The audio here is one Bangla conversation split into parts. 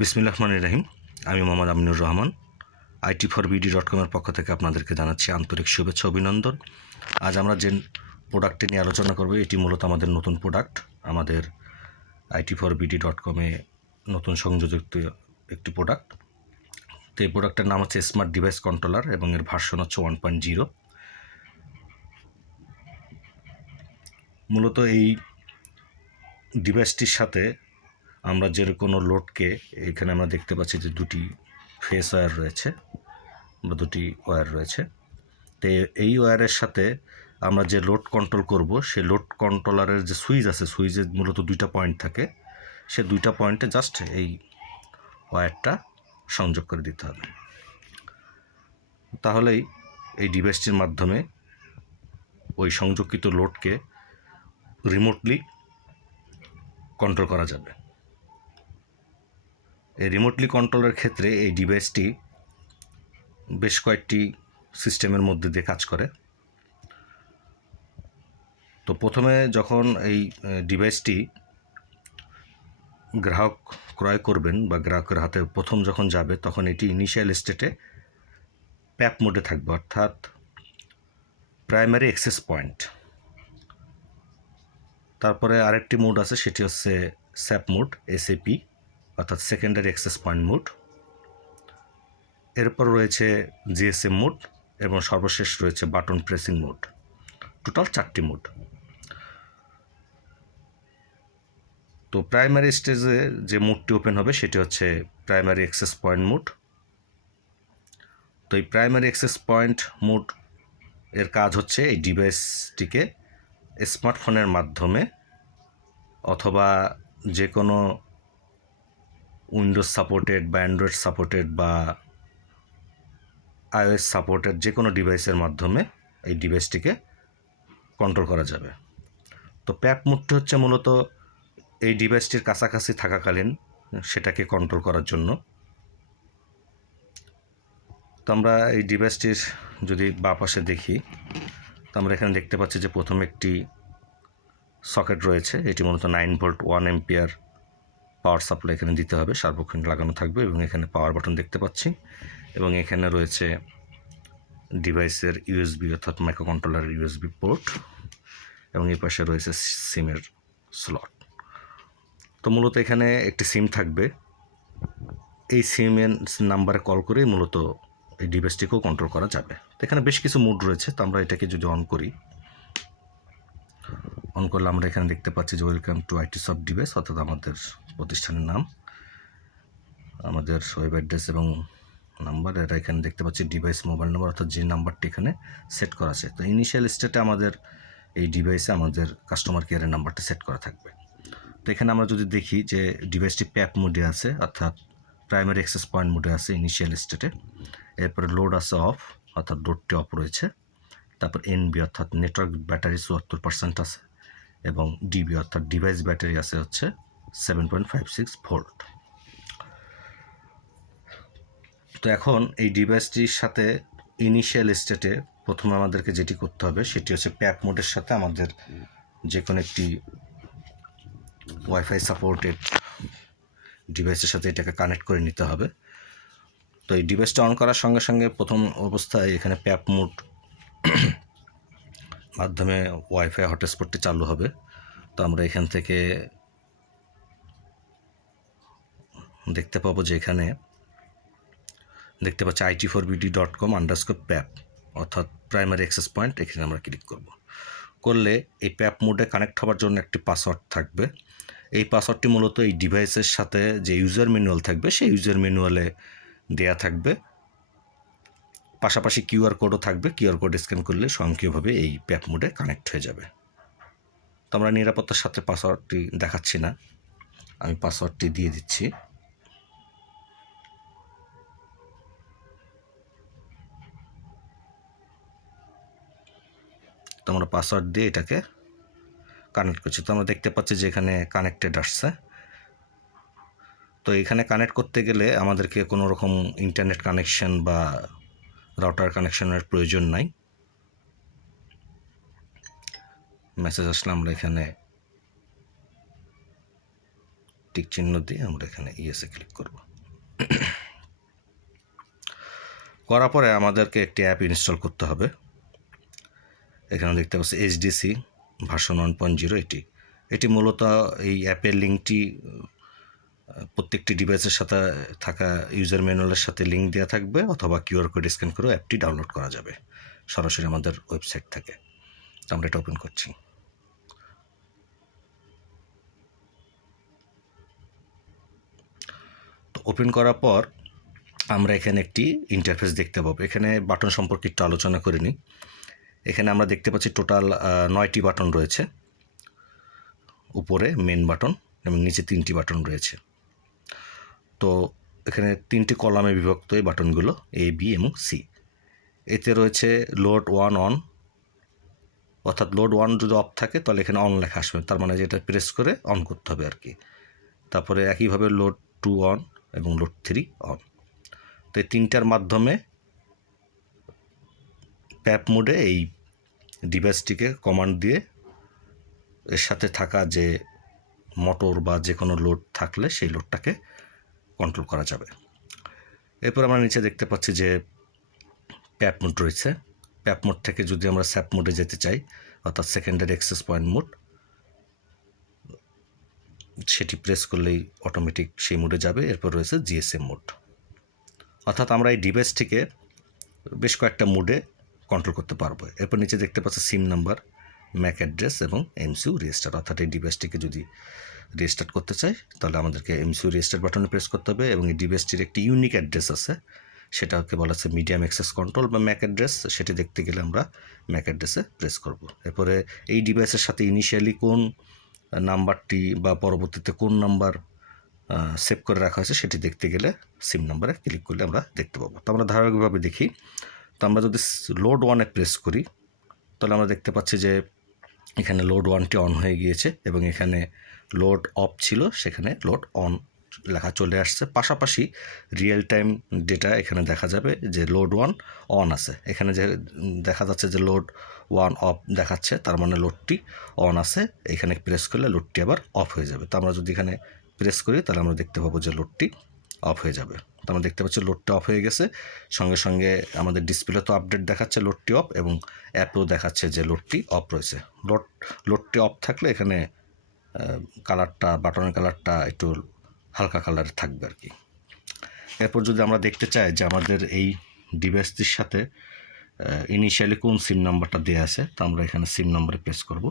বিসমিল্লাহির রহমানির রহিম। আমি মোহাম্মদ আমিনুর রহমান। IT4BD.com পক্ষ থেকে আপনাদেরকে জানাচ্ছি আন্তরিক শুভেচ্ছা অভিনন্দন। আজ আমরা যে প্রোডাক্টটি নিয়ে আলোচনা করব এটি মূলত আমাদের নতুন প্রোডাক্ট। আমাদের IT4BD.com নতুন সংযোজিত একটি প্রোডাক্ট। তো এই প্রোডাক্টের নাম হচ্ছে স্মার্ট ডিভাইস কন্ট্রোলার এবং এর ভার্সন হচ্ছে 1.0। মূলত এই ডিভাইসটির সাথে আমরা যে কোনো লোডকে, এখানে আমরা দেখতে পাচ্ছি যে দুটি ফেস ওয়্যার রয়েছে বা দুটি ওয়্যার রয়েছে। তো এই ওয়্যারের সাথে আমরা যে লোড কন্ট্রোল করব, সেই লোড কন্ট্রোলারের যে সুইচ আছে, সুইচের মূলত দুইটা পয়েন্ট থাকে। সে দুইটা পয়েন্টে জাস্ট এই ওয়্যারটা সংযোগ করে দিতে হবে। তাহলেই এই ডিভাইসটির মাধ্যমে ওই সংযোগকৃত লোডকে রিমোটলি কন্ট্রোল করা যাবে। এই রিমোটলি কন্ট্রোলের ক্ষেত্রে এই ডিভাইসটি বেশ কয়েকটি সিস্টেমের মধ্যে দিয়ে কাজ করে। তো প্রথমে যখন এই ডিভাইসটি গ্রাহক ক্রয় করবেন বা গ্রাহকের হাতে প্রথম যখন যাবে, তখন এটি ইনিশিয়াল স্টেটে প্যাপ মোডে থাকবে, অর্থাৎ প্রাইমারি অ্যাক্সেস পয়েন্ট। তারপরে আরেকটি মোড আছে, সেটি হচ্ছে স্যাপ মোড, SAP, অর্থাৎ সেকেন্ডারি অ্যাক্সেস পয়েন্ট মোড। এরপর রয়েছে GSM মোড এবং সর্বশেষ রয়েছে বাটন প্রেসিং মোড। টোটাল 4টি মোড। তো প্রাইমারি স্টেজে যে মোডটি ওপেন হবে সেটি হচ্ছে প্রাইমারি অ্যাক্সেস পয়েন্ট মোড। তো এই প্রাইমারি অ্যাক্সেস পয়েন্ট মোড এর কাজ হচ্ছে এই ডিভাইসটিকে স্মার্টফোনের মাধ্যমে অথবা যে কোনো উইন্ডোজ সাপোর্টেড বা অ্যান্ড্রয়েড সাপোর্টেড বা iOS সাপোর্টেড যে কোনো ডিভাইসের মাধ্যমে এই ডিভাইসটিকে কন্ট্রোল করা যাবে। তো প্যাপ মোডটি হচ্ছে মূলত এই ডিভাইসটির কাছাকাছি থাকাকালীন সেটাকে কন্ট্রোল করার জন্য। তো আমরা এই ডিভাইসটির যদি বাঁ পাশে দেখি, তো আমরা এখানে দেখতে পাচ্ছি যে প্রথমে একটি সকেট রয়েছে। এটি মূলত 9 ভোল্ট 1 অ্যাম্পিয়ার পাওয়ার সাপ্লাই এখানে দিতে হবে, সার্বক্ষণিক লাগানো থাকবে এবং এখানে পাওয়ার বাটন দেখতে পাচ্ছি এবং এখানে রয়েছে ডিভাইসের USB অর্থাৎ মাইক্রো কন্ট্রোলারের USB পোর্ট এবং এই পাশে রয়েছে সিমের স্লট। তো মূলত এখানে একটি সিম থাকবে। এই সিমের নাম্বারে কল করে মূলত এই ডিভাইসটিকেও কন্ট্রোল করা যাবে। তো এখানে বেশ কিছু মোড রয়েছে। তো আমরা এটাকে যদি অন করি, অন করলে আমরা এখানে দেখতে পাচ্ছি যে ওয়েলকাম টু আইটিসফট ডিভাইস, অর্থাৎ আমাদের প্রতিষ্ঠানের নাম, আমাদের ওয়েব অ্যাড্রেস এবং নাম্বার। এরা এখানে দেখতে পাচ্ছি ডিভাইস মোবাইল নাম্বার, অর্থাৎ যে নাম্বারটি এখানে সেট করা আছে। তো ইনিশিয়াল স্টেটে আমাদের এই ডিভাইসে আমাদের কাস্টমার কেয়ারের নাম্বারটি সেট করা থাকবে। তো এখানে আমরা যদি দেখি যে ডিভাইসটি প্যাপ মোডে আছে, অর্থাৎ প্রাইমারি অ্যাক্সেস পয়েন্ট মোডে আছে ইনিশিয়াল স্টেটে। এরপরে লোড আছে অফ, অর্থাৎ লোডটি অফ রয়েছে। তারপর NB অর্থাৎ নেটওয়ার্ক ব্যাটারি 74% আছে এবং DB অর্থাৎ ডিভাইস ব্যাটারি আছে হচ্ছে 7.56 ভোল্ট। তো এখন এই ডিভাইসটির সাথে ইনিশিয়াল স্টেটে প্রথমে আমাদেরকে যেটি করতে হবে সেটি হচ্ছে প্যাপ মোডের সাথে আমাদের যে কোনো একটি ওয়াইফাই সাপোর্টেড ডিভাইসের সাথে এটাকে কানেক্ট করে নিতে হবে। তো এই ডিভাইসটা অন করার সঙ্গে সঙ্গে প্রথম অবস্থায় এখানে প্যাপ মোড মাধ্যমে ওয়াইফাই হটস্পটটি চালু হবে। তো আমরা এখান থেকে দেখতে পাবো যে এখানে দেখতে পাচ্ছি IT4BD.com_PAP, অর্থাৎ প্রাইমারি অ্যাক্সেস পয়েন্ট। এখানে আমরা ক্লিক করলে এই প্যাপ মোডে কানেক্ট হওয়ার জন্য একটি পাসওয়ার্ড থাকবে। এই পাসওয়ার্ডটি মূলত এই ডিভাইসের সাথে যে ইউজার ম্যানুয়াল থাকবে সেই ইউজার ম্যানুয়ালে দেয়া থাকবে। পাশাপাশি QR কোডও থাকবে। QR কোড স্ক্যান করলে স্বয়ংক্রিয়ভাবে এই প্যাপ মোডে কানেক্ট হয়ে যাবে। তো আমরা নিরাপত্তার সাথে পাসওয়ার্ডটি দেখাচ্ছি না, আমি পাসওয়ার্ডটি দিয়ে দিচ্ছি। তো আমরা পাসওয়ার্ড দিয়ে এটাকে কানেক্ট করছি। তো আমরা দেখতে পাচ্ছি যে এখানে কানেক্টেড আসছে। তো এখানে কানেক্ট করতে গেলে আমাদেরকে কোনো রকম ইন্টারনেট কানেকশন বা রাউটার কানেকশনের প্রয়োজন নাই। মেসেজ আসলে আমরা এখানে টিক চিহ্ন দিয়ে আমরা এখানে ইয়েসে ক্লিক করব। করার পরে আমাদেরকে একটি অ্যাপ ইনস্টল করতে হবে। এখানে দেখতে পাচ্ছি HDC ভার্সন 1.0 এটি মূলত এই অ্যাপের লিঙ্কটি প্রত্যেকটি ডিভাইসের সাথে থাকা ইউজার ম্যানুয়ালের সাথে লিঙ্ক দেওয়া থাকবে, অথবা QR কোড স্ক্যান করে অ্যাপটি ডাউনলোড করা যাবে সরাসরি আমাদের ওয়েবসাইট থেকে। তো আমরা এটা ওপেন করছি। তো ওপেন করার পর আমরা এখানে একটি ইন্টারফেস দেখতে পাবো। এখানে বাটন সম্পর্কে একটু আলোচনা করে নিই। এখানে আমরা দেখতে পাচ্ছি টোটাল 9টি বাটন রয়েছে। উপরে মেন বাটন এবং নিচে 3টি বাটন রয়েছে। তো এখানে 3টি কলামে বিভক্ত এই বাটনগুলো A, B এবং C। এতে রয়েছে লোড 1 অন, অর্থাৎ লোড 1 যদি অফ থাকে তাহলে এখানে অন লেখা আসবে, তার মানে যেটা প্রেস করে অন করতে হবে আর কি। তারপরে একইভাবে লোড 2 অন এবং লোড 3 অন। তো এই 3টার মাধ্যমে প্যাপ মোডে এই ডিভাইসটিকে কমান্ড দিয়ে এর সাথে থাকা যে মোটর বা যে কোনো লোড থাকলে সেই লোডটাকে কন্ট্রোল করা যাবে। এরপর আমরা নিচে দেখতে পাচ্ছি যে প্যাপ মোড রয়েছে। প্যাপ মোড থেকে যদি আমরা স্যাপ মোডে যেতে চাই, অর্থাৎ সেকেন্ডারি অ্যাক্সেস পয়েন্ট মোড, সেটি প্রেস করলেই অটোমেটিক সেই মোডে যাবে। এরপর রয়েছে GSM মোড, অর্থাৎ আমরা এই ডিভাইসটিকে বেশ কয়েকটা মোডে কন্ট্রোল করতে পারবো। এরপর নিচে দেখতে পাচ্ছি সিম নাম্বার, ম্যাক অ্যাড্রেস এবং MCU রিস্টার্ট, অর্থাৎ এই ডিভাইসটিকে যদি রিস্টার্ট করতে চাই তাহলে আমাদেরকে MCU রিস্টার্ট বাটনে প্রেস করতে হবে। এবং এই ডিভাইসটির একটি ইউনিক অ্যাড্রেস আছে, সেটাকে বলা হচ্ছে মিডিয়াম অ্যাক্সেস কন্ট্রোল বা ম্যাক অ্যাড্রেস। সেটি দেখতে গেলে আমরা ম্যাক অ্যাড্রেসে প্রেস করব। এরপরে এই ডিভাইসের সাথে ইনিশিয়ালি কোন নাম্বারটি বা পরবর্তীতে কোন নাম্বার সেভ করে রাখা হয়েছে সেটি দেখতে গেলে সিম নাম্বারে ক্লিক করলে আমরা দেখতে পাবো। তো আমরা ধারাবাহিকভাবে দেখি। তো আমরা যদি লোড 1-এ প্রেস করি তাহলে আমরা দেখতে পাচ্ছি যে এখানে লোড 1টি অন হয়ে গিয়েছে এবং এখানে লোড অফ ছিল, সেখানে লোড অন লেখা চলে আসছে। পাশাপাশি রিয়েল টাইম ডেটা এখানে দেখা যাবে যে লোড 1 অন আছে। এখানে যে দেখা যাচ্ছে যে লোড 1 অফ দেখাচ্ছে, তার মানে লোডটি অন আছে। এখানে প্রেস করলে লোডটি আবার অফ হয়ে যাবে। তো আমরা যদি এখানে প্রেস করি তাহলে আমরা দেখতে পাবো যে লোডটি অফ হয়ে যাবে। তো আমরা দেখতে পাচ্ছি লোডটা অফ হয়ে গেছে। সঙ্গে সঙ্গে আমাদের ডিসপ্লে তো আপডেট দেখাচ্ছে লোডটি অফ, এবং অ্যাপেও দেখাচ্ছে যে লোডটি অফ রয়েছে। লোডটি অফ থাকলে এখানে কালারটা, বাটনের কালারটা একটু হালকা কালারের থাকবে আর কি। এরপর যদি আমরা দেখতে চাই যে আমাদের এই ডিভাইসটির সাথে ইনিশিয়ালি কোন সিম নাম্বারটা দেওয়া আছে, তো আমরা এখানে সিম নাম্বারে প্রেস করব।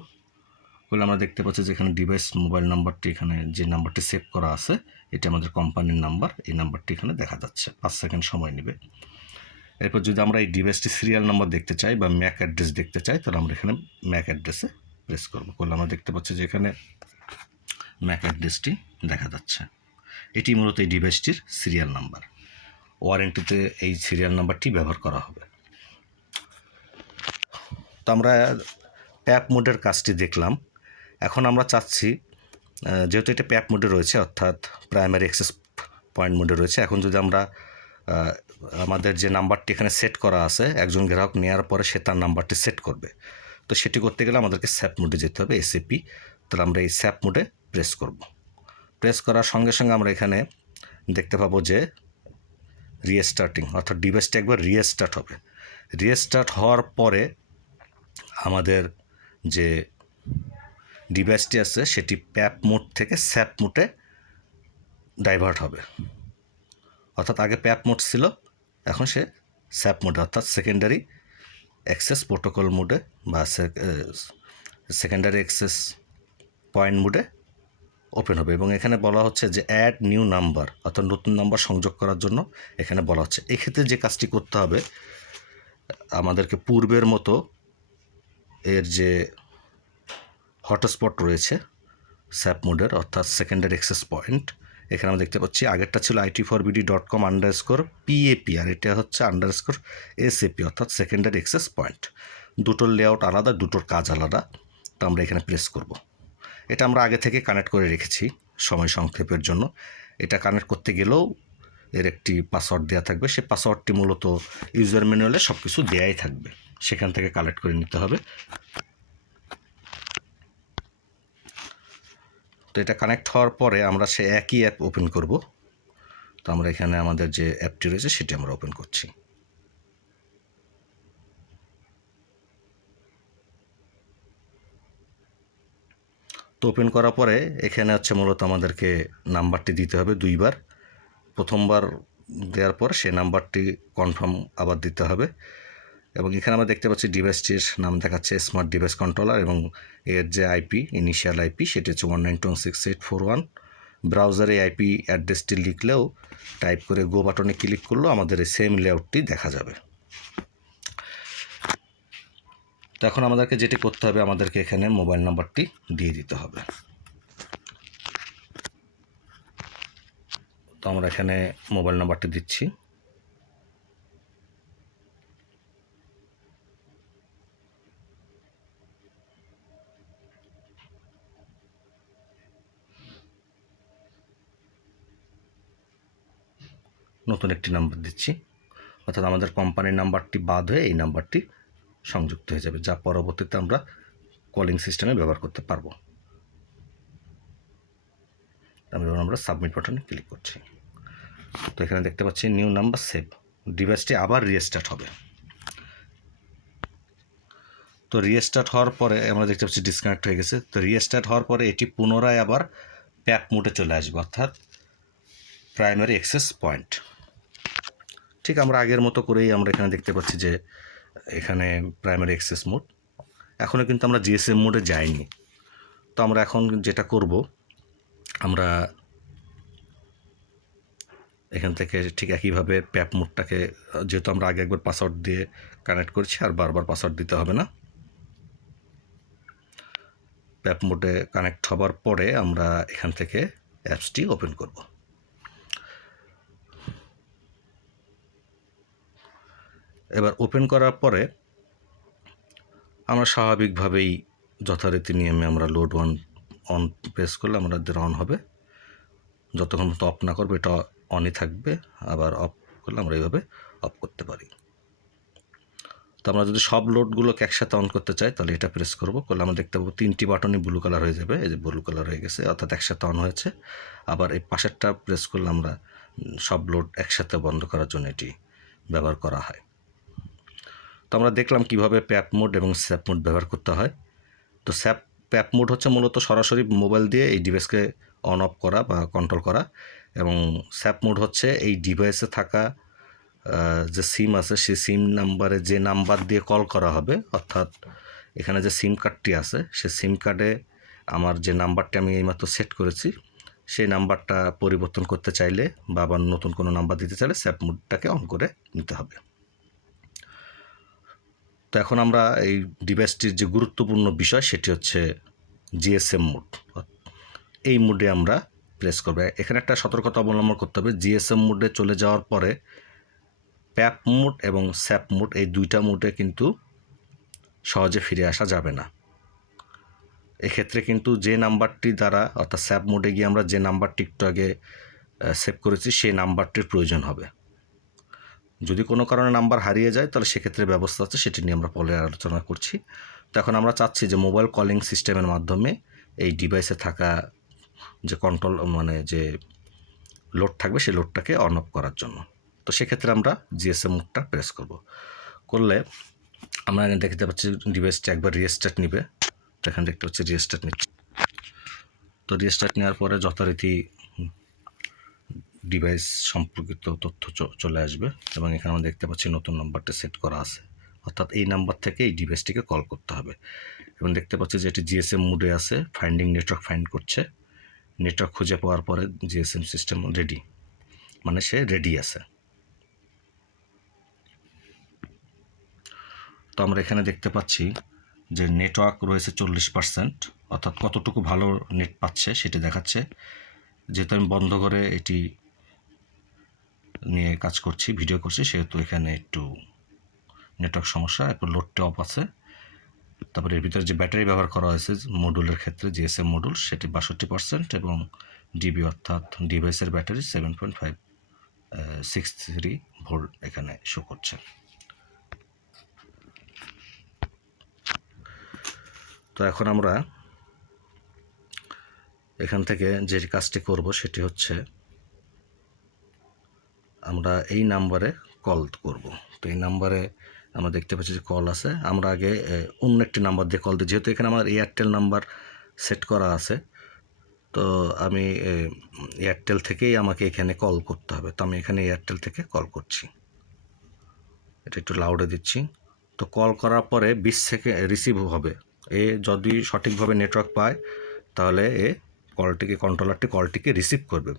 বলে আমরা দেখতে পাচ্ছি যে এখানে ডিভাইস মোবাইল নাম্বারটি, এখানে যে নাম্বারটি সেভ করা আছে এটা আমাদের কোম্পানির নাম্বার। এই নাম্বারটি এখানে দেখা যাচ্ছে, 5 সেকেন্ড সময় নেবে। এরপর যদি আমরা এই ডিভাইসটি সিরিয়াল নাম্বার দেখতে চাই বা ম্যাক অ্যাড্রেস দেখতে চাই তাহলে আমরা এখানে ম্যাক অ্যাড্রেসে প্রেস করব। করলে আমরা দেখতে পাচ্ছি যে এখানে ম্যাক অ্যাড্রেসটি দেখা যাচ্ছে। এটি মূলত এই ডিভাইসটির সিরিয়াল নাম্বার। ওয়ারেন্টিতে এই সিরিয়াল নাম্বারটি ব্যবহার করা হবে। তো আমরা প্যাপ মোডের কাজটি দেখলাম। এখন আমরা চাচ্ছি, যেহেতু এটা প্যাপ মোডে রয়েছে অর্থাৎ প্রাইমারি অ্যাক্সেস পয়েন্ট মোডে রয়েছে, এখন যদি আমরা আমাদের যে নাম্বারটি এখানে সেট করা আছে, একজন গ্রাহক নেওয়ার পরে সে তার নাম্বারটি সেট করবে, তো সেটি করতে গেলে আমাদেরকে স্যাপ মোডে যেতে হবে, SAP। তাহলে আমরা এই স্যাপ মোডে প্রেস করব। প্রেস করার সঙ্গে সঙ্গে আমরা এখানে দেখতে পাবো যে রিস্টার্টিং, অর্থাৎ ডিভাইসটা একবার রিস্টার্ট হবে। রিস্টার্ট হওয়ার পরে আমাদের যে ডিভাইসটি আছে সেটি প্যাপ মোড থেকে স্যাপ মোডে ডাইভার্ট হবে। অর্থাৎ আগে প্যাপ মোড ছিল, এখন সে স্যাপ মোডে, অর্থাৎ সেকেন্ডারি অ্যাক্সেস প্রোটোকল মোডে বা সেকেন্ডারি অ্যাক্সেস পয়েন্ট মোডে ওপেন হবে। এবং এখানে বলা হচ্ছে যে অ্যাড নিউ নাম্বার, অর্থাৎ নতুন নাম্বার সংযোগ করার জন্য এখানে বলা হচ্ছে। এক্ষেত্রে যে কাজটি করতে হবে, আমাদেরকে পূর্বের মতো এর যে হটস্পট রয়েছে স্যাপ মোডের, অর্থাৎ সেকেন্ডারি অ্যাক্সেস পয়েন্ট, এখানে আমরা দেখতে পাচ্ছি আগেরটা ছিল it4bd.com_PAP, আর এটা হচ্ছে _SAP, অর্থাৎ সেকেন্ডারি অ্যাক্সেস পয়েন্ট। দুটোর লেআউট আলাদা, দুটোর কাজ আলাদা। তো আমরা এখানে প্রেস করব। এটা আমরা আগে থেকে কানেক্ট করে রেখেছি সময় সংক্ষেপের জন্য। এটা কানেক্ট করতে গেলেও এর একটি পাসওয়ার্ড দেওয়া থাকবে। সেই পাসওয়ার্ডটি মূলত ইউজার ম্যানুয়ালে সব কিছু দেওয়াই থাকবে, সেখান থেকে কালেক্ট করে নিতে হবে। তো এটা কানেক্ট হওয়ার পরে আমরা সে একই অ্যাপ ওপেন করব। তো আমরা এখানে আমাদের যে অ্যাপটি রয়েছে সেটি আমরা ওপেন করছি। তো ওপেন করার পরে এখানে হচ্ছে মূলত আমাদেরকে নাম্বারটি দিতে হবে দুইবার। প্রথমবার দেওয়ার পর সে নাম্বারটি কনফার্ম আবার দিতে হবে। এবং এখানে আমরা দেখতে পাচ্ছি ডিভাইসটির নাম দেখাচ্ছে স্মার্ট ডিভাইস কন্ট্রোলার, এবং এর যে আইপি ইনিশিয়াল আইপি সেটি হচ্ছে 192.168.4.1। ব্রাউজারে আইপি অ্যাড্রেসটি লিখলেও টাইপ করে গো বাটনে ক্লিক করলেও আমাদের এই সেম লেআউটটি দেখা যাবে। তো এখন আমাদেরকে যেটি করতে হবে, আমাদেরকে এখানে মোবাইল নাম্বারটি দিয়ে দিতে হবে। তো আমরা এখানে মোবাইল নাম্বারটি দিচ্ছি। নতুন একটি নাম্বার দিচ্ছি, অর্থাৎ আমাদের কোম্পানির নাম্বারটি বাদ হয়ে এই নাম্বারটি সংযুক্ত হয়ে যাবে, যা পরবর্তীতে আমরা কলিং সিস্টেমে ব্যবহার করতে পারবো। আমরা সাবমিট বাটনে ক্লিক করছি। তো এখানে দেখতে পাচ্ছি নিউ নাম্বার সেভ। ডিভাইসটি আবার রিস্টার্ট হবে। তো রিস্টার্ট হওয়ার পরে আমরা দেখতে পাচ্ছি ডিসকানেক্ট হয়ে গেছে। তো রিস্টার্ট হওয়ার পরে এটি পুনরায় আবার প্যাপ মোডে চলে আসবে, অর্থাৎ প্রাইমারি অ্যাক্সেস পয়েন্ট। ঠিক আমরা আগের মতো করেই আমরা এখানে দেখতে পাচ্ছি যে এখানে প্রাইমারি অ্যাক্সেস মোড। এখনও কিন্তু আমরা জিএসএম মোডে যাইনি। তো আমরা এখন যেটা করব, আমরা এখান থেকে ঠিক একইভাবে প্যাপ মোডটাকে, যেহেতু আমরা আগে একবার পাসওয়ার্ড দিয়ে কানেক্ট করছি আর বারবার পাসওয়ার্ড দিতে হবে না, প্যাপ মোডে কানেক্ট হবার পরে আমরা এখান থেকে অ্যাপসটি ওপেন করব। এবার ওপেন করার পরে আমরা স্বাভাবিকভাবেই যথারীতি নিয়মে আমরা লোড অন প্রেস করলে আমাদের অন হবে। যতক্ষণ মতো অফ না করবে এটা অনই থাকবে, আবার অফ করলে আমরা এইভাবে অফ করতে পারি। তো আমরা যদি সব লোডগুলোকে একসাথে অন করতে চাই তাহলে এটা প্রেস করলে আমরা দেখতে পাবো 3টি বাটনই ব্লু কালার হয়ে যাবে। এই যে ব্লু কালার হয়ে গেছে, অর্থাৎ একসাথে অন হয়েছে। আবার এই পাশেরটা প্রেস করলে আমরা সব লোড একসাথে বন্ধ করার জন্য এটি ব্যবহার করা হয়। তো আমরা দেখলাম কিভাবে প্যাপ মোড এবং স্যাপ মোড ব্যবহার করতে হয়। তো প্যাপ মোড হচ্ছে মূলত সরাসরি মোবাইল দিয়ে এই ডিভাইসকে অন অফ করা বা কন্ট্রোল করা, এবং স্যাপ মোড হচ্ছে এই ডিভাইসে থাকা যে সিম আছে সেই সিম নাম্বারে যে নাম্বার দিয়ে কল করা হবে, অর্থাৎ এখানে যে সিম কার্ডটি আছে সেই সিম কার্ডে আমার যে নাম্বারটি আমি এইমাত্র সেট করেছি সেই নাম্বারটা পরিবর্তন করতে চাইলে বা আবার নতুন কোনো নাম্বার দিতে চাইলে স্যাপ মোডটাকে অন করে নিতে হবে। তো এখন আমরা এই ডিভাইসটির যে গুরুত্বপূর্ণ বিষয় সেটি হচ্ছে জিএসএম মোড। এই মোডে আমরা প্রেস করব। এখানে একটা সতর্কতা অবলম্বন করতে হবে, জিএসএম মোডে চলে যাওয়ার পরে প্যাপ মোড এবং স্যাপ মোড এই দুইটা মোডে কিন্তু সহজে ফিরে আসা যাবে না। এক্ষেত্রে কিন্তু যে নাম্বারটি দ্বারা, অর্থাৎ স্যাপ মোডে গিয়ে আমরা যে নাম্বারটি একটু আগে সেভ করেছি সেই নাম্বারটির প্রয়োজন হবে। যদি কোনো কারণে নাম্বার হারিয়ে যায় তাহলে সেক্ষেত্রে ব্যবস্থা আছে, সেটি নিয়ে আমরা পরে আলোচনা করছি। তো এখন আমরা চাচ্ছি যে মোবাইল কলিং সিস্টেমের মাধ্যমে এই ডিভাইসে থাকা যে কন্ট্রোল যে লোড থাকবে সেই লোডটাকে অন অফ করার জন্য। তো সেক্ষেত্রে আমরা জিএসএম মোডটা প্রেস করলে আমরা এখানে দেখতে পাচ্ছি ডিভাইসটা একবার রিস্টার্ট নেবে। তো এখানে দেখতে পাচ্ছি রিস্টার্ট নিচ্ছে। তো রিস্টার্ট নেওয়ার পরে যথারীতি ডিভাইস সম্পর্কিত তথ্য চলে আসবে, এবং এখানে আমরা দেখতে পাচ্ছি নতুন নাম্বারটা সেট করা আছে, অর্থাৎ এই নাম্বার থেকে এই ডিভাইসটিকে কল করতে হবে। এবং দেখতে পাচ্ছি যে এটি জিএসএম মোডে আছে, ফাইন্ডিং নেটওয়ার্ক ফাইন্ড করছে। নেটওয়ার্ক খুঁজে পাওয়ার পরে জিএসএম সিস্টেম রেডি, মানে সে রেডি আছে। তো আমরা এখানে দেখতে পাচ্ছি যে নেটওয়ার্ক রয়েছে 40%, অর্থাৎ কতটুকু ভালো নেট পাচ্ছে সেটি দেখাচ্ছে। যেহেতু আমি বন্ধ করে এটি নিয়ে কাজ করছি, ভিডিও করছি, সেহেতু এখানে একটু নেটওয়ার্ক সমস্যা। এরপর লোডটা অফ আছে। তারপরে এর ভিতরে যে ব্যাটারি ব্যবহার করা হয়েছে মডুলের ক্ষেত্রে জিএসএম মডুল সেটি 62%, এবং ডিবি অর্থাৎ ডিভাইসের ব্যাটারি 7.563 ভোল্ট এখানে শো করছে। তো এখন আমরা এখান থেকে যে কাজটি করব সেটি হচ্ছে আমরা এই নাম্বারে কল করব। তো এই নাম্বারে আমরা দেখতে পাচ্ছি যে কল আছে। আমরা আগে অন্য একটি নাম্বার দিয়ে কল দিই, যেহেতু এখানে আমার এয়ারটেল নাম্বার সেট করা আছে, তো আমি এয়ারটেল থেকেই আমাকে এখানে কল করতে হবে। তো আমি এখানে এয়ারটেল থেকে কল করছি, এটা একটু লাউডে দিচ্ছি। তো কল করার পরে 20 সেকেন্ড রিসিভ হবে। এ যদি সঠিকভাবে নেটওয়ার্ক পায় তাহলে কন্ট্রোলারটি কলটিকে রিসিভ করবে।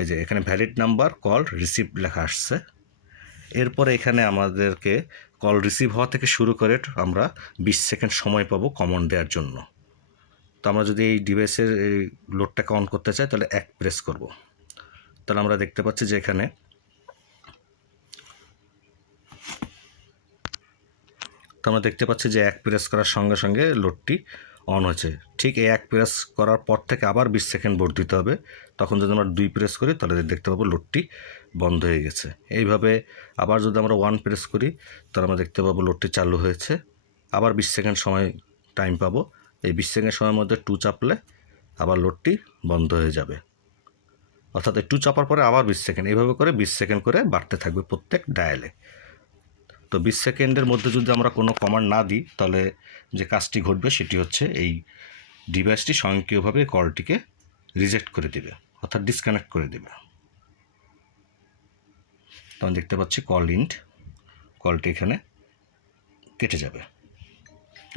এই যে এখানে ভ্যালিড নাম্বার কল রিসিভ লেখা আসছে। এরপরে এখানে আমাদেরকে কল রিসিভ হওয়া থেকে শুরু করে আমরা 20 সেকেন্ড সময় পাবো কমান্ড দেওয়ার জন্য। তো আমরা যদি এই ডিভাইসের এই লোডটাকে অন করতে চাই তাহলে 1 প্রেস করব। তাহলে আমরা দেখতে পাচ্ছি যে এখানে যে 1 প্রেস করার সঙ্গে সঙ্গে লোডটি অন হয়েছে। ঠিক এই 1 প্রেস করার পর থেকে আবার 20 সেকেন্ড বোর্ড দিতে হবে। তখন যদি আমরা 2 প্রেস করি তাহলে দেখতে পাবো লোডটি বন্ধ হয়ে গেছে। এইভাবে আবার যদি আমরা 1 প্রেস করি তাহলে আমরা দেখতে পাবো লোডটি চালু হয়েছে। আবার 20 সেকেন্ড সময় টাইম পাবো। এই 20 সেকেন্ড সময়ের মধ্যে 2 চাপলে আবার লোডটি বন্ধ হয়ে যাবে। অর্থাৎ এই 2 চাপার পরে আবার 20 সেকেন্ড, এইভাবে করে 20 সেকেন্ড করে বাড়তে থাকবে প্রত্যেক ডায়ালে। তো 20 সেকেন্ডের মধ্যে যদি আমরা কোনো কমান্ড না দিই তাহলে যে কাজটি ঘটবে সেটি হচ্ছে এই ডিভাইসটি স্বয়ংক্রিয়ভাবে কলটিকে রিজেক্ট করে দেবে, অর্থাৎ ডিসকানেক্ট করে দেবে। তো আমি দেখতে পাচ্ছি কল ইন্ড, কলটি এখানে কেটে যাবে।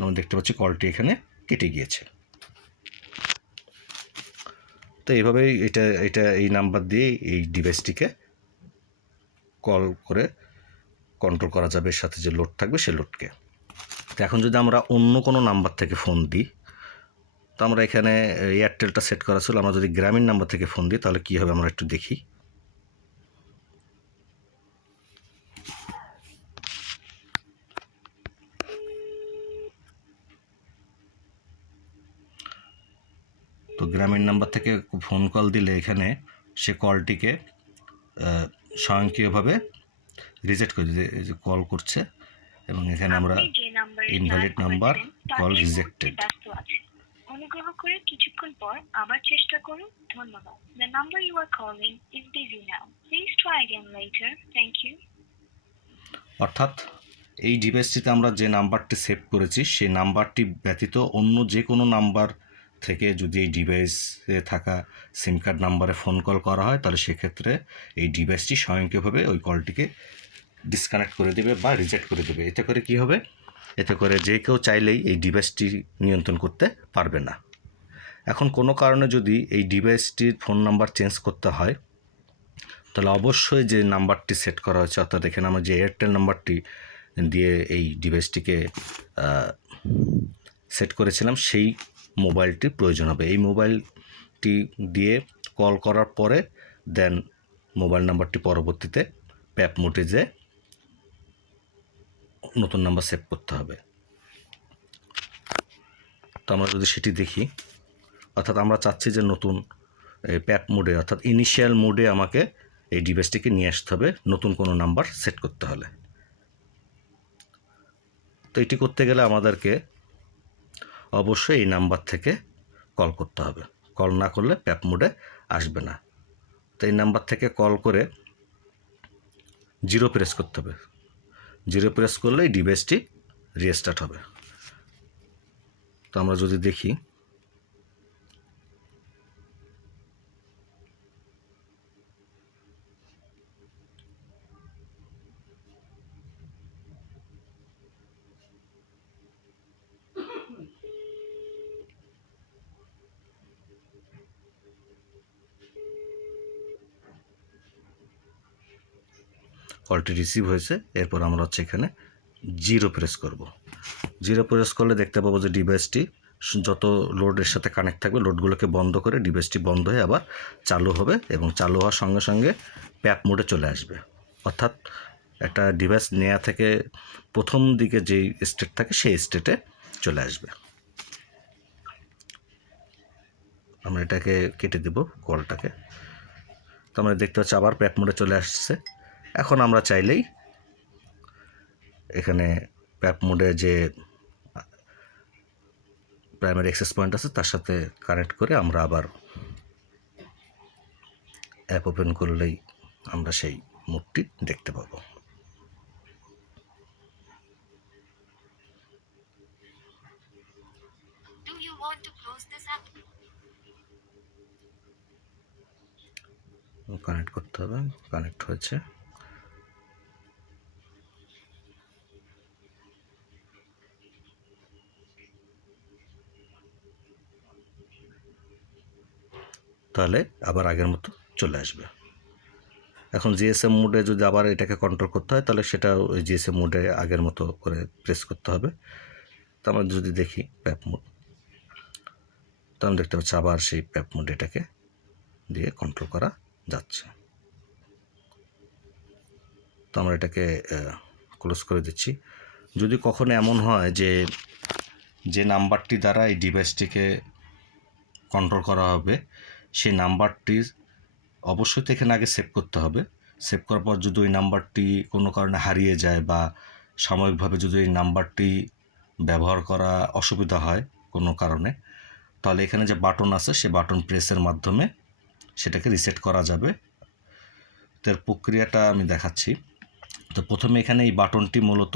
আমি দেখতে পাচ্ছি কলটি এখানে কেটে গিয়েছে। তো এইভাবেই এই নাম্বার দিয়ে এই ডিভাইসটিকে কল করে কন্ট্রোল করা যাবে, এর সাথে যে লোড থাকবে সে লোডকে। তো এখন যদি আমরা অন্য কোনো নাম্বার থেকে ফোন দিই, তো আমরা এখানে এয়ারটেলটা সেট করা ছিল, আমরা যদি গ্রামীণ নাম্বার থেকে ফোন দিই তাহলে কী হবে আমরা একটু দেখি। তো গ্রামীণ নাম্বার থেকে ফোন কল দিলে এখানে সে কলটিকে স্বয়ংক্রিয়ভাবে রিজেক্ট করে দিতে কল করছে, এবং এখানে আমরা ইনভ্যালিড নাম্বার কল রিজেক্টেড। অনুগ্রহ করে কিছুক্ষণ পর আবার চেষ্টা করুন। ধন্যবাদ। The number you are calling is busy now. Please try again later. Thank you. অর্থাৎ এই ডিভাইসটিতে আমরা যে নাম্বারটি সেভ করেছি সেই নাম্বারটি ব্যতীত অন্য যে কোনো নাম্বার থেকে যদি এই ডিভাইসে থাকা সিম কার্ড নাম্বারে ফোন কল করা হয় তাহলে সেক্ষেত্রে এই ডিভাইসটি স্বয়ংক্রিয়ভাবে ওই কলটিকে ডিসকানেক্ট করে দেবে বা রিজেক্ট করে দেবে। এতে করে কি হবে? এতে করে যে কেউ চাইলেই এই ডিভাইসটি নিয়ন্ত্রণ করতে পারবে না। এখন কোনো কারণে যদি এই ডিভাইসটির ফোন নাম্বার চেঞ্জ করতে হয় তাহলে অবশ্যই যে নাম্বারটি সেট করা হয়েছে, অর্থাৎ এখানে আমরা যে এয়ারটেল নাম্বারটি দিয়ে এই ডিভাইসটিকে সেট করেছিলাম সেই মোবাইলটি প্রয়োজন হবে। এই মোবাইলটি দিয়ে কল করার পরে দেন মোবাইল নাম্বারটি পরবর্তীতে প্যাপ মোডে যে নতুন নাম্বার সেভ করতে হবে। তো আমরা যদি সেটি দেখি, অর্থাৎ আমরা চাচ্ছি যে নতুন প্যাপ মোডে অর্থাৎ ইনিশিয়াল মোডে আমাকে এই ডিভাইসটিকে নিয়ে আসতে হবে নতুন কোনো নাম্বার সেট করতে হলে। তো এটি করতে গেলে আমাদেরকে অবশ্যই এই নাম্বার থেকে কল করতে হবে। কল না করলে প্যাপ মোডে আসবে না। তো এই নাম্বার থেকে কল করে 0 প্রেস করতে হবে। 0 প্রেস করলে এই ডিভাইসটি রিস্টার্ট হবে। তো আমরা যদি দেখি, কলটি রিসিভ হয়েছে। এরপর আমরা হচ্ছে এখানে 0 প্রেস করব। 0 প্রেস করলে দেখতে পাবো যে ডিভাইসটি যত লোডের সাথে কানেক্ট থাকবে লোডগুলোকে বন্ধ করে ডিভাইসটি বন্ধ হয়ে আবার চালু হবে, এবং চালু হওয়ার সঙ্গে সঙ্গে প্যাপ মোডে চলে আসবে। অর্থাৎ একটা ডিভাইস নেওয়া থেকে প্রথম দিকে যেই স্টেট থাকে সেই স্টেটে চলে আসবে। আমরা এটাকে কেটে দেব কলটাকে। তো আমরা দেখতে পাচ্ছি আবার প্যাপ মোডে চলে আসছে। এখন আমরা চাইলেই এখানে প্যাপ মোডে যে প্রাইমারি অ্যাক্সেস পয়েন্ট আছে তার সাথে কানেক্ট করে আমরা আবার অ্যাপ ওপেন করলেই আমরা সেই মোডটি দেখতে পাবো। Do you want to close this app? Connect করতে হবে, কানেক্ট হয়েছে। তাহলে আবার আগের মতো চলে আসবে। এখন জিএসএম মোডে যদি আবার এটাকে কন্ট্রোল করতে হয় তাহলে সেটা ওই জিএসএম মোডে আগের মতো করে প্রেস করতে হবে। তো আমরা যদি দেখি প্যাপ মোড, তখন দেখতে পাচ্ছি আবার সেই প্যাপ মোড এটাকে দিয়ে কন্ট্রোল করা যাচ্ছে। তো আমরা এটাকে ক্লোজ করে দিচ্ছি। যদি কখনো এমন হয় যে নাম্বারটি দ্বারা এই ডিভাইসটিকে কন্ট্রোল করা হবে সেই নাম্বারটি অবশ্যই তো এখানে আগে সেভ করতে হবে। সেভ করার পর যদি ওই নাম্বারটি কোনো কারণে হারিয়ে যায় বা সাময়িকভাবে যদি এই নাম্বারটি ব্যবহার করা অসুবিধা হয় কোনো কারণে, তাহলে এখানে যে বাটন আছে সে বাটন প্রেসের মাধ্যমে সেটাকে রিসেট করা যাবে। তার প্রক্রিয়াটা আমি দেখাচ্ছি। তো প্রথমে এখানে এই বাটনটি মূলত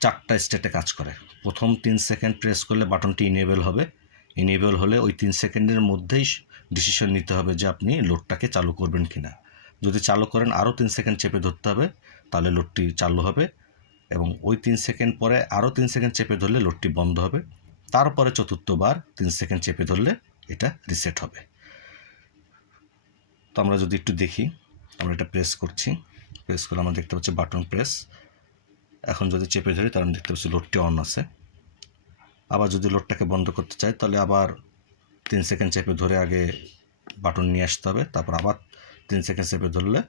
4টা স্টেটে কাজ করে। প্রথম 3 সেকেন্ড প্রেস করলে বাটনটি ইনেবল হবে। ইনেবল হলে ওই 3 সেকেন্ডের মধ্যেই ডিসিশন নিতে হবে যে আপনি লোডটাকে চালু করবেন কি না। যদি চালু করেন আরও 3 সেকেন্ড চেপে ধরতে হবে, তাহলে লোডটি চালু হবে, এবং ওই 3 সেকেন্ড পরে আরও 3 সেকেন্ড চেপে ধরলে লোডটি বন্ধ হবে। তারপরে চতুর্থবার 3 সেকেন্ড চেপে ধরলে এটা রিসেট হবে। তো আমরা যদি একটু দেখি, আমরা এটা প্রেস করছি, প্রেস করে আমরা দেখতে পাচ্ছি বাটন প্রেস। এখন যদি চেপে ধরি তাহলে দেখতে পাচ্ছি লোডটি অন আছে। আবার যদি লোডটাকে বন্ধ করতে চাই তাহলে আবার 3 সেকেন্ড চেপে ধরে আগে বাটন নিয়ে আসতে হবে, তারপর আবার 3 সেকেন্ড চেপে ধরলে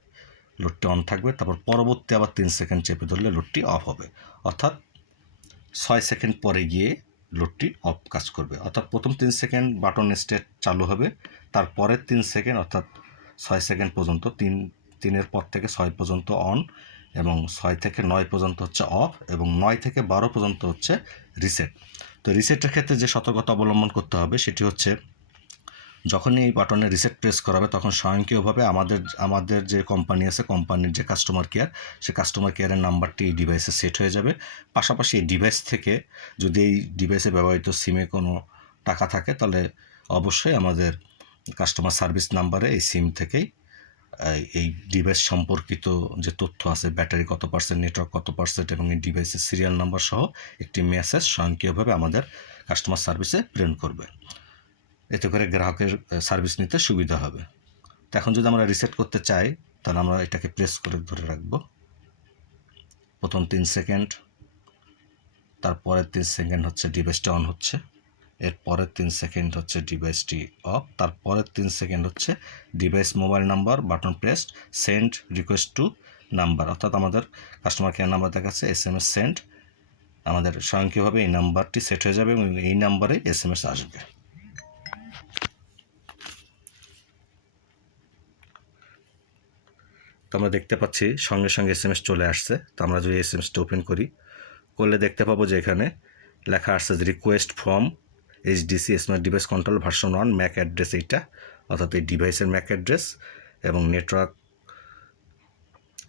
লোডটি অন থাকবে, তারপর পরবর্তী আবার 3 সেকেন্ড চেপে ধরলে লোডটি অফ হবে। অর্থাৎ 6 সেকেন্ড পরে গিয়ে লোডটি অফ কাজ করবে। অর্থাৎ প্রথম 3 সেকেন্ড বাটন স্টেট চালু হবে, তারপরের 3 সেকেন্ড অর্থাৎ 6 সেকেন্ড পর্যন্ত 3-এর পর থেকে 6 পর্যন্ত অন, এবং 6 থেকে 9 পর্যন্ত হচ্ছে অফ, এবং 9 থেকে 12 পর্যন্ত হচ্ছে রিসেট। তো রিসেটের ক্ষেত্রে যে সতর্কতা অবলম্বন করতে হবে সেটি হচ্ছে, যখনই এই বাটনে রিসেট প্রেস করা হবে তখন স্বয়ংক্রিয়ভাবে আমাদের যে কোম্পানি আছে, কোম্পানির যে কাস্টমার কেয়ার, সে কাস্টমার কেয়ারের নাম্বারটি এই ডিভাইসে সেট হয়ে যাবে। পাশাপাশি এই ডিভাইস থেকে যদি এই ডিভাইসে ব্যবহৃত সিমে কোনো টাকা থাকে তাহলে অবশ্যই আমাদের কাস্টমার সার্ভিস নাম্বারে এই সিম থেকেই এই ডিভাইস সম্পর্কিত যে তথ্য আছে, ব্যাটারি কত পার্সেন্ট, নেটওয়ার্ক কত পার্সেন্ট এবং এই ডিভাইসের সিরিয়াল নাম্বার সহ একটি মেসেজ স্বয়ংক্রিয়ভাবে আমাদের কাস্টমার সার্ভিসে প্রেরণ করবে। এতে করে গ্রাহকের সার্ভিস নিতে সুবিধা হবে। তো এখন যদি আমরা রিসেট করতে চাই তাহলে আমরা এটাকে প্রেস করে ধরে রাখবো। প্রথম 3 সেকেন্ড, তারপরের 3 সেকেন্ড হচ্ছে ডিভাইসটা অন হচ্ছে, এর পরের 3 সেকেন্ড হচ্ছে ডিভাইসটি অফ, তারপরের 3 সেকেন্ড হচ্ছে device mobile number button pressed send request to number, অর্থাৎ আমাদের কাস্টমার কেয়ার নাম্বার দেখাচ্ছে SMS সেন্ড, আমাদের স্বয়ংক্রিয়ভাবে এই নাম্বারটি সেট হয়ে যাবে এবং এই নাম্বারে SMS আসবে। তো আমরা দেখতে পাচ্ছি সঙ্গে সঙ্গে SMS চলে আসছে। তো আমরা যদি SMSটা ওপেন করলে দেখতে পাবো যে এখানে লেখা আসছে যে request from HDC smart device control version 1 Mac address, এইটা অর্থাৎ এই ডিভাইসের ম্যাক অ্যাড্রেস, এবং নেটওয়ার্ক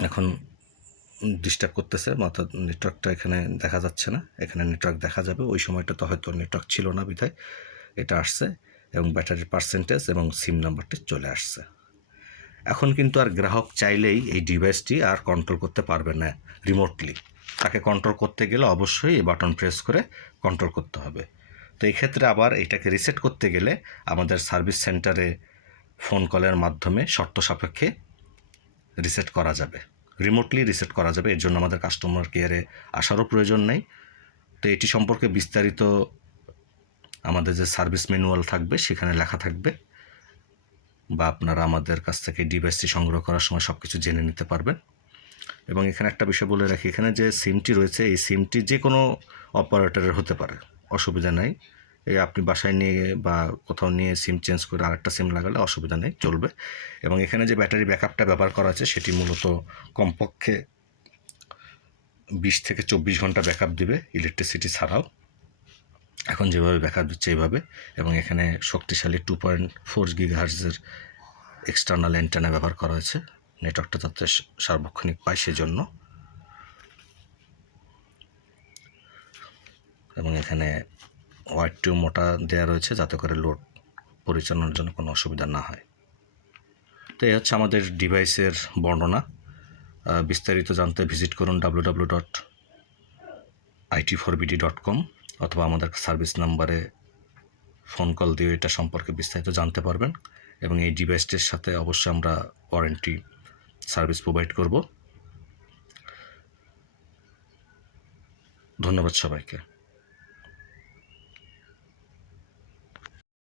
এখন ডিস্টার্ব করতেছে, অর্থাৎ নেটওয়ার্কটা এখানে দেখা যাচ্ছে না, এখানে নেটওয়ার্ক দেখা যাবে। ওই সময়টা তো হয়তো নেটওয়ার্ক ছিল না বিধায় এটা আসছে, এবং ব্যাটারির পার্সেন্টেজ এবং সিম নাম্বারটি চলে আসছে। এখন কিন্তু আর গ্রাহক চাইলেই এই ডিভাইসটি আর কন্ট্রোল করতে পারবে না রিমোটলি। তাকে কন্ট্রোল করতে গেলে অবশ্যই এই বাটন প্রেস করে কন্ট্রোল করতে হবে। তো এই ক্ষেত্রে আবার এটাকে রিসেট করতে গেলে আমাদের সার্ভিস সেন্টারে ফোন কলের মাধ্যমে শর্ত সাপেক্ষে রিসেট করা যাবে, রিমোটলি রিসেট করা যাবে। এর জন্য আমাদের কাস্টমার কেয়ারে আসারও প্রয়োজন নেই। তো এটি সম্পর্কে বিস্তারিত আমাদের যে সার্ভিস ম্যানুয়াল থাকবে সেখানে লেখা থাকবে, বা আপনারা আমাদের কাছ থেকে ডিভাইসটি সংগ্রহ করার সময় সব কিছু জেনে নিতে পারবেন। এবং এখানে একটা বিষয় বলে রাখি, এখানে যে সিমটি রয়েছে এই সিমটি যে কোনো অপারেটরের হতে পারে, অসুবিধা নেই। এই আপনি বাসায় নিয়ে বা কোথাও নিয়ে সিম চেঞ্জ করে আরেকটা সিম লাগালে অসুবিধা নেই, চলবে। এবং এখানে যে ব্যাটারি ব্যাকআপটা ব্যবহার করা আছে সেটি মূলত কমপক্ষে 20 থেকে 24 ঘন্টা ব্যাকআপ দিবে ইলেকট্রিসিটি ছাড়াও, এখন যেভাবে ব্যাকআপ দিচ্ছে এইভাবে। এবং এখানে শক্তিশালী 2.4 GHz এক্সটার্নাল অ্যান্টেনা ব্যবহার করা হয়েছে, নেটওয়ার্কটা যাতে সার্বক্ষণিক পায় সেজন্য। এবং এখানে ওয়াইড টু মোটা দেওয়া রয়েছে যাতে করে লোড পরিচালনার জন্য কোনো অসুবিধা না হয়। তো এই হচ্ছে আমাদের ডিভাইসের বর্ণনা। বিস্তারিত জানতে ভিজিট করুন www.it4bd.com অথবা আমাদের সার্ভিস নাম্বারে ফোন কল দিয়ে এটা সম্পর্কে বিস্তারিত জানতে পারবেন। এবং এই ডিভাইসটির সাথে অবশ্যই আমরা ওয়ারেন্টি সার্ভিস প্রোভাইড করব। ধন্যবাদ সবাইকে।